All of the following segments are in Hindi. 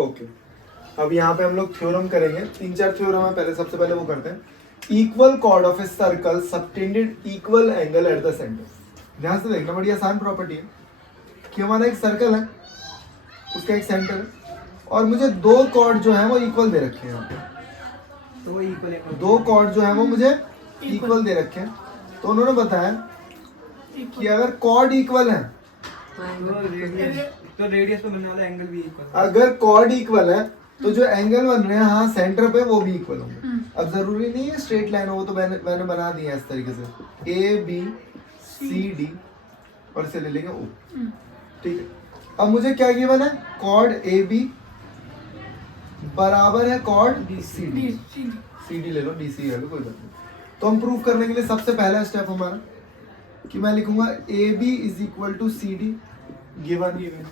ओके, अब यहाँ पे हम लोग थ्योरम करेंगे, 3-4 थ्योरम है। पहले सबसे पहले वो करते हैं, equal cord of a circle subtended equal angle at the centre. ध्यान से देखना, बड़ी आसान प्रॉपर्टी है कि हमारा एक सर्कल है, उसका एक सेंटर है, और मुझे दो कॉर्ड जो है वो इक्वल दे रखे हैं यहाँ पे। तो वो इक्वल है, दो कॉर्ड जो है वो मुझे इक्वल दे रखे हैं। तो उन्होंने बताया कि अगर कॉर्ड इक्वल है, तो रेडियस पे बनने वाला एंगल भी इक्वल है। अगर कॉर्ड इक्वल है तो जो एंगल बन रहे हैं हाँ सेंटर पे वो भी इक्वल होंगे। अब जरूरी नहीं है स्ट्रेट लाइन हो, वो तो मैंने बना दिया है इस तरीके से, ए बी सी डी और इसे ले लेंगे ओ। ठीक है, अब मुझे क्या गिवन है, कॉर्ड ए बी बराबर है chord C D. C D ले लो, डी सी ले लो, कोई बात नहीं। तो हम प्रूव करने के लिए सबसे पहला स्टेप हमारा कि मैं लिखूंगा A B is equal to C D given,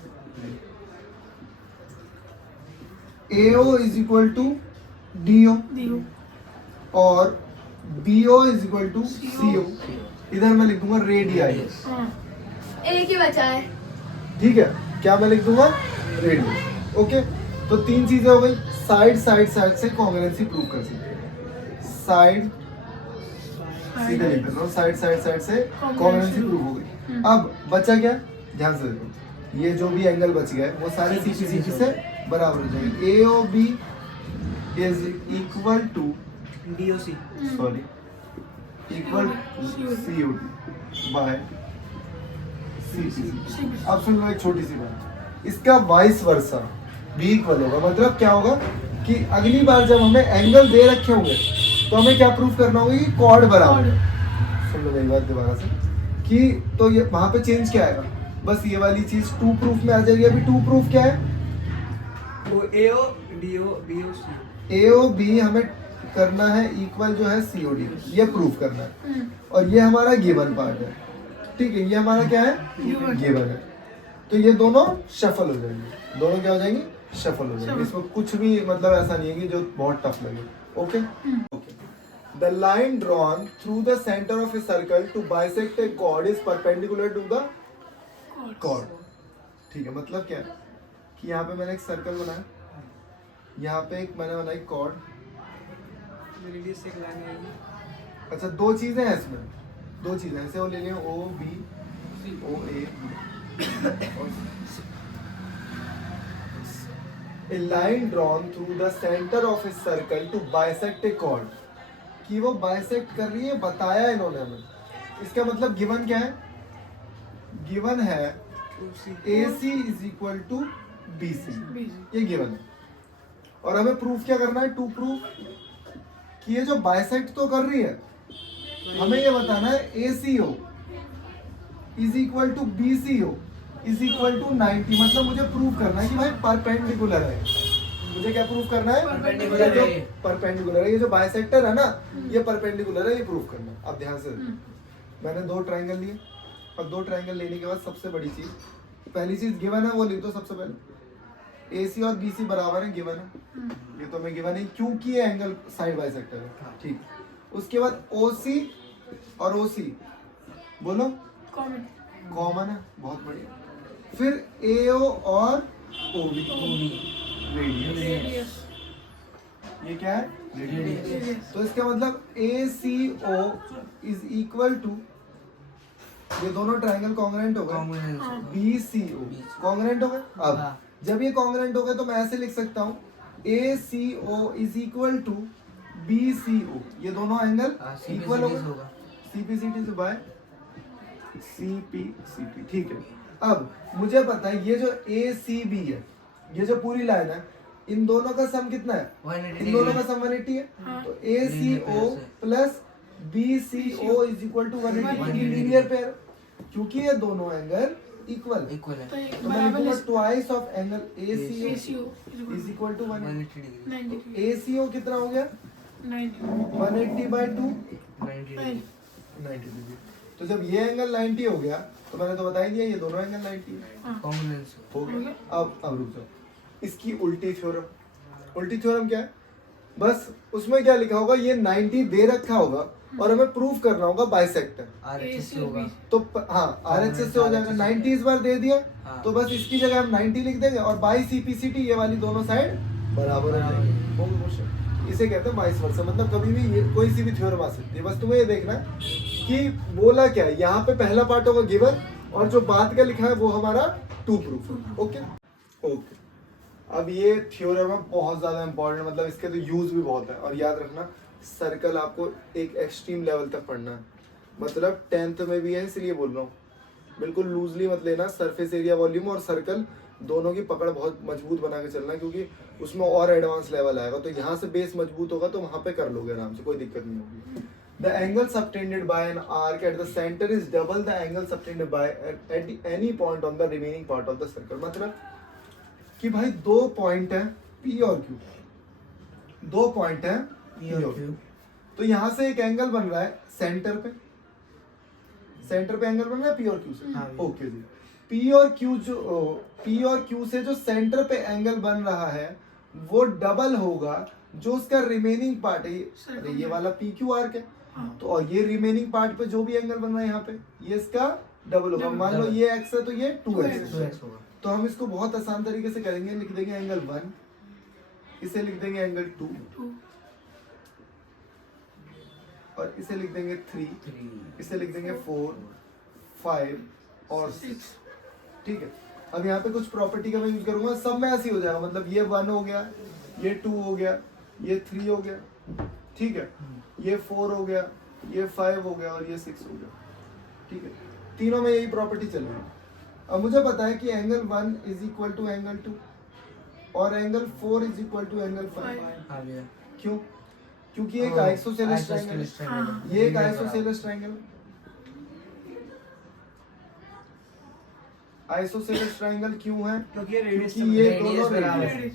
AO is equal to DO और BO is equal to CO। इधर मैं लिख दूंगा रेडियाई। एक ही बचा है। ठीक है, क्या मैं लिख दूंगा, रेडियस। ओके, तो तीन चीजें हो गई, साइड साइड साइड से कॉन्ग्रुएंसी प्रूव कर सकते, साइड सीधे लिख देता हूं, साइड साइड साइड से कॉन्ग्रुएंसी प्रूव हो गई। अब बचा क्या, ध्यान से देखो, ये जो भी एंगल बच गए वो सारे CP से बराबर हो जाएंगे। AOB is equal to DOC, sorry equal COD by CPC। अब सुन लो एक छोटी सी बात, इसका वाइस वर्सा भी इक्वल होगा। मतलब क्या होगा कि अगली बार जब हमें एंगल दे रखे होंगे तो हमें क्या प्रूफ करना होगा कि कॉर्ड बराबर है। सुन लो मेरी बात दोबारा से कि तो ये वहां पे चेंज क्या आएगा, बस ये वाली चीज टू प्रूफ में आ जाएगी। अभी टू प्रूफ क्या है, वो AO DO BO CO। AOB हमें करना है इक्वल जो है COD, ये प्रूफ करना है, और ये हमारा गिवन पार्ट है। ठीक है, ये हमारा क्या है, गिवन है। तो ये दोनों शफल हो जाएंगे, दोनों क्या हो जाएंगे, शफल हो जाएंगे। इसमें कुछ भी मतलब ऐसा नहीं है कि जो बहुत टफ लगे। Okay, the line drawn through the centre of a circle to bisect a chord is perpendicular to the chord. ठीक है, मतलब क्या है कि यहाँ पे मैंने एक सर्कल बनाया, यहाँ पे एक मैंने बनाई कॉर्ड। रेडियस से एक लाइन आएगी। अच्छा, दो चीजें हैं इसमें, दो चीजें ऐसे वो ले लें, O B O A a line drawn through the centre of a circle to bisect a chord, कि वो बाइसेक्ट कर रही है, बताया इन्होंने हमें। इसका मतलब गिवन क्या है, गिवन है AC is equal to BC, ये गिवन है। और हमें प्रूफ क्या करना है, टू प्रूफ कि ये जो बाइसेक्ट तो कर रही है, हमें ये बताना है ACO is equal to BCO is equal to 90। मतलब मुझे प्रूफ करना है कि भाई परपेंडिकुलर है। मुझे क्या प्रूफ करना है, परपेंडिकुलर है। परपेंडिकुलर है, ये जो बाइसेक्टर है ना ये परपेंडिकुलर है, ये प्रूफ करना है। अब ध्यान से मैंने दो ट्रायंगल लिए, अब दो ट्रायंगल लेने के बाद सबसे बड़ी चीज, पहली चीज गिवन है वो लिख दो सबसे पहले, AC और BC बराबर है, गिवन है, ये तो हमें गिवन है क्योंकि ये एंगल साइड बाइसेक्टर है। ठीक, उसके बाद OC और OC बोलो कॉमन है, बहुत बढ़िया। फिर AO और OB रेडियस, ये क्या है, रेडियस। तो इसका मतलब ACO इज इक्वल टू, ये दोनों ट्रायंगल कॉन्ग्रुएंट हो गए, BCO कॉन्ग्रुएंट हो गए। अब जब ये कॉन्ग्रुएंट हो गए तो मैं ऐसे लिख सकता हूँ ACO is equal to BCO, ये दोनों एंगल इक्वल हो गए, CPCT से बाय CPCT। ठीक है, अब मुझे पता है ये जो ACB है, ये जो पूरी लाइन है, इन दोनों का सम कितना है, इन दोनों का सम 180 है। तो ACO plus BCO is equal to 180, linear pair, क्योंकि ये दोनों एंगल इक्वल है। तो मैं लिखूंगा twice of angle ACO is equal to 180। ACO कितना हो गया, 180 बाय 2 90 डिग्री। तो जब ये एंगल 90 हो गया तो मैंने तो बता ही दिया ये दोनों एंगल 90 है, हो गया। अब रुक जाओ, इसकी उल्टी थ्योरम। उल्टी थ्योरम क्या है, बस उसमें क्या लिखा होगा, ये 90 दे रखा होगा और हमें प्रूफ करना होगा बाइसेक्टर। RHS से होगा। तो हाँ RHS से हो जाएगा। 90 इस बार दे दिया हाँ। तो बस इसकी जगह हम 90 लिख देंगे और बाई CPCT ये वाली दोनों साइड बराबर हो जाएंगे। होगा क्वेश्चन। इसे कहते हैं वाइस वर्सा, मतलब कभी भी ये कोई सी भी थ्योरम आ सकती है। बस तुम्हें ये देखना कि बोला क्या है। यहाँ पे पहला पार्ट होगा गिवन और जो बाद का लिखा है वो हमारा टू प्रूफ। Okay okay. अब ये थ्योरम है बहुत ज्यादा इंपॉर्टेंट, मतलब इसके तो यूज भी बहुत है। और याद रखना सर्कल आपको एक एक्सट्रीम लेवल तक पढ़ना है, मतलब 10th में भी है, इसलिए बोल रहा हूँ। बिल्कुल लूजली मत लेना। सरफेस एरिया वॉल्यूम और सर्कल दोनों की पकड़ बहुत मजबूत बना के चलना, क्योंकि उसमें और एडवांस लेवल आएगा। तो यहाँ से बेस मजबूत होगा तो वहां पे कर लोगे आराम से, कोई दिक्कत नहीं होगी। The angle subtended by an arc at the center is double the angle subtended by at any point on the remaining part of the circle। मतलब कि भाई दो पॉइंट है P और Q, दो पॉइंट है P और Q। तो यहाँ से एक एंगल बन रहा है सेंटर पे एंगल बन रहा है P और Q से। ओके जी। P और Q से जो सेंटर पे एंगल बन रहा है वो डबल होगा जो उसका रिमेनिंग पार्ट है। अरे ये वाला PQ आर्क है तो और ये रिमेनिंग पार्ट पे जो भी एंगल बन रहा है यहाँ पे ये इसका डबल होगा। मान लो ये x है तो ये 2x है। तो हम इसको बहुत आसान तरीके से करेंगे, लिख देंगे एंगल 1, इसे लिख देंगे एंगल 2 और इसे लिख देंगे 3, इसे लिख देंगे 4, 5 और 6। ठीक है। अब यहाँ पे कुछ प्रॉपर्टी का मैं यूज करूंगा, सब में ऐसे ही हो जाएगा। मतलब ये 1 हो गया, ये 2 हो गया, ये 3 हो गया, ठीक है, ये 4 हो गया, ये 5 हो गया और ये 6 हो गया। ठीक है, तीनों में यही प्रॉपर्टी चल रही है। अब मुझे पता है कि angle 1 is equal to angle 2 और angle 4 is equal to angle 5। क्यों? क्योंकि एक आइसोसेलेस ट्रायंगल है, ये एक आइसोसेलेस ट्रायंगल है। आइसोसेलेस ट्रायंगल क्यों है? क्योंकि ये दोनों रेडियस है।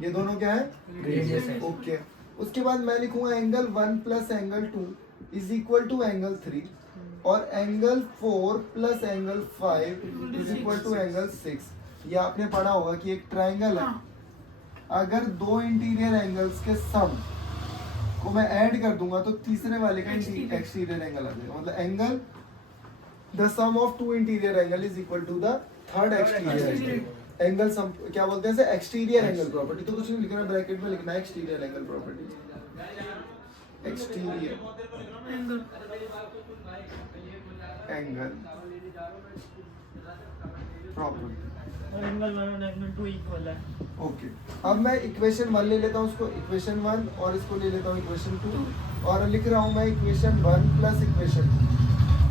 ये दोनों क्या है? रेडियस है। ओके। उसके बाद मैं लिखूंगा angle 1 plus angle 2 is equal to angle 3 और angle 4 plus angle 5 is equal to angle 6। ये आपने पढ़ा होगा कि एक ट्रायंगल है, अगर दो इंटीरियर एंगल्स के सम को मैं ऐड कर दूंगा तो तीसरे वाले का एक्सटीरियर एंगल आ जाएगा। मतलब angle the sum of two interior angle is equal to the third exterior angle. Sum क्या बोलते हैं? Exterior angle property. तो कुछ नहीं लिखना, ब्रैकेट में लिखना है exterior angle property. Exterior angle property. Angle 1 और एंगल 2 इक्वल है। ओके। अब मैं इक्वेशन 1 ले लेता हूँ, उसको इक्वेशन 1 और इसको ले लेता हूँ इक्वेशन 2 और लिख रहा हूँ मैं इक्वेशन 1 प्लस इक्वेशन 2।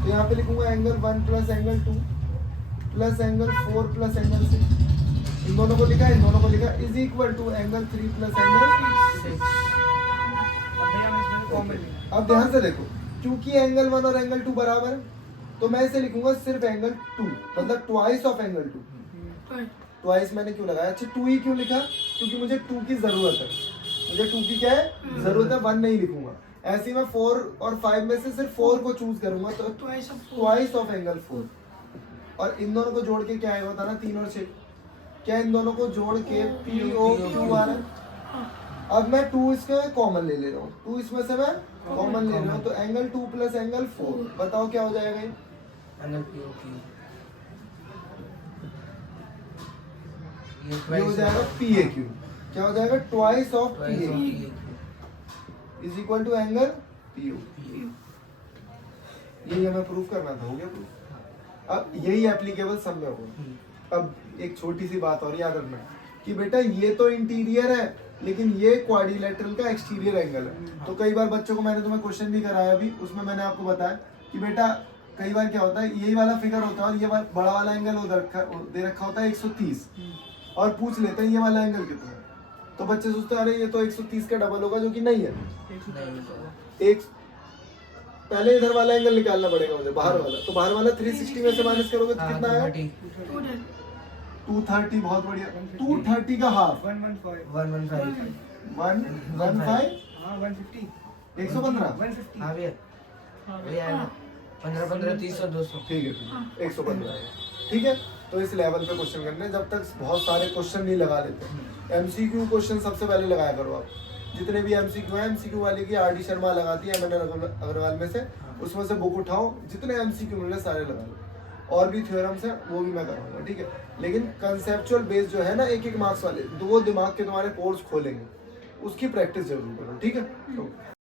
तो यहाँ पे लिखूंगा angle 1 plus angle 2 plus angle 4 plus angle 6। इन दोनों को लिखा, इन दोनों को लिखा is equal to angle 3 plus angle 6। अब ध्यान से देखो, क्योंकि एंगल 1 और एंगल 2 बराबर है तो मैं इसे लिखूंगा सिर्फ एंगल 2, मतलब ट्वाइस ऑफ एंगल 2। ट्वाइस मैंने क्यों लगाया? अच्छा 2 ही क्यों लिखा? क्योंकि मुझे 2 की जरूरत है। मुझे 2 की क्या है? जरूरत है, 1 नहीं लिखूंगा। ऐसे ही मैं 4 और 5 में से सिर्फ 4 को चूज करूंगा तो ट्वाइस ऑफ एंगल 4। और इन दोनों को जोड़ के क्या आएगा बताना? 3 और 6। क्या इन दोनों को जोड़ के POQ आ रहा है? अब मैं 2 इसके कॉमन ले ले रहा हूँ, 2 इसमें से मैं कॉमन ले रहा हूँ तो एंगल 2 प्लस एंगल 4 बताओ क्या हो जाएगा? ये एंगल POQ ये हो जाएगा PAQ। क्या हो जाएगा? Twice of PAQ is equal to angle POQ। यही हमें प्रूफ करना था, हो गया प्रूफ। अब यही एप्लीकेबल सब में होगा। अब एक छोटी सी बात और याद रखना कि बेटा ये तो इंटीरियर है लेकिन ये क्वाड्रिलेटरल का एक्सटीरियर एंगल है। तो कई बार बच्चों को मैंने तुम्हें क्वेश्चन भी कराया अभी, उसमें मैंने आपको बताया कि बेटा कई बार क्या होता है, यही वाला फिगर होता है और ये बड़ा वाला एंगल उधर दे रखा होता है 130 और पूछ लेते हैं ये वाला एंगल कितना है। तो बच्चे सोचते हैं अरे ये तो 130 का डबल होगा, जो कि नहीं है। एक पहले इधर वाला एंगल निकालना पड़ेगा मुझे, बाहर वाला। तो बाहर वाला 360 में से माइनस करोगे तो कितना आएगा? 230। बहुत बढ़िया। 230 का हाफ 115 115 हाँ भैया, भैया 15 30 और 200। ठीक है 115। ठीक है, तो इस लेवल पे क्वेश्चन करने, जब तक बहुत सारे क्वेश्चन नहीं लगा लेते। MCQ क्वेश्चन सबसे पहले लगाया करो आप, जितने भी एमसीक्यू हैं, एमसीक्यू वाले की आरडी शर्मा लगाती है एमएन अग्रवाल में से, उसमें से बुक उठाओ, जितने एमसीक्यू मिल रहे सारे लगा लो। और भी थ्योरम्स हैं वो भी मैं कराऊंगा, ठीक है। लेकिन कंसेप्चुअल बेस जो है ना एक मार्क्स वाले, तो वो दिमाग के तुम्हारे कोर्स खोलेंगे, उसकी प्रैक्टिस जरूर करो, ठीक है।